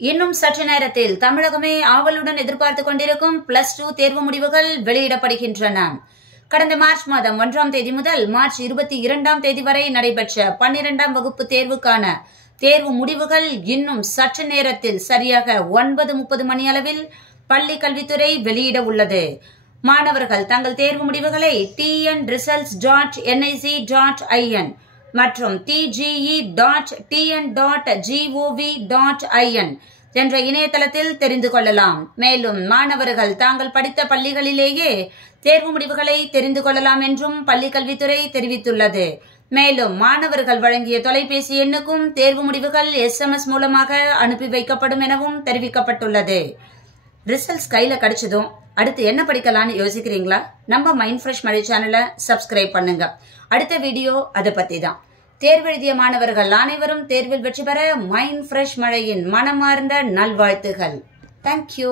இன்னும் சற்று நேரத்தில் தமிழகமே ஆவலுடன் எதிர்பார்த்துக் கொண்டிருக்கும் +2 தேர்வு முடிவுகள் வெளியிடப்படுகின்றன. கடந்த மார்ச் மாதம் 1ஆம் தேதி முதல் மார்ச் 22ஆம் தேதி வரை நடைபெற்ற 12ஆம் வகுப்பு தேர்வுக்கான தேர்வு முடிவுகள் இன்னும் சற்று நேரத்தில் சரியாக 9:30 மணி அளவில் பள்ளி கல்வித்துறை வெளியிட உள்ளது. மாணவர்கள் தங்கள் தேர்வு முடிவுகளை tnresults.nic.in மற்றும் tge.tn.gov.in என்ற இணையதளத்தில் தெரிந்து கொள்ளலாம். மேலும் மாணவர்கள் தாங்கள் படித்த பள்ளிகளிலேயே தேர்வு முடிவுகளை தெரிந்து கொள்ளலாம் என்றும் பள்ளி கல்வித்துறை தெரிவித்துள்ளது. மேலும் மாணவர்கள் வழங்கிய தொலைபேசி எண்ணுக்கும் தேர்வு முடிவுகள் SMS மூலமாக அனுப்பி வைக்கப்படும் எனவும் தெரிவிக்கப்பட்டுள்ளது. ரிசல்ட்ஸ் கையில கிடைச்சதும் அடுத்து என்ன படிக்கலாம்னு யோசிக்கிறீங்களா? நம்ம மைண்ட் ஃப்ரெஷ் மழை சேனலை சப்ஸ்கிரைப் பண்ணுங்க. அடுத்த வீடியோ அதை பத்தி தான். தேர்வெழுதிய மாணவர்கள் அனைவரும் தேர்வில் வெற்றி பெற மைண்ட் ஃப்ரெஷ் மழையின் மனமார்ந்த நல்வாழ்த்துகள். தேங்க்யூ.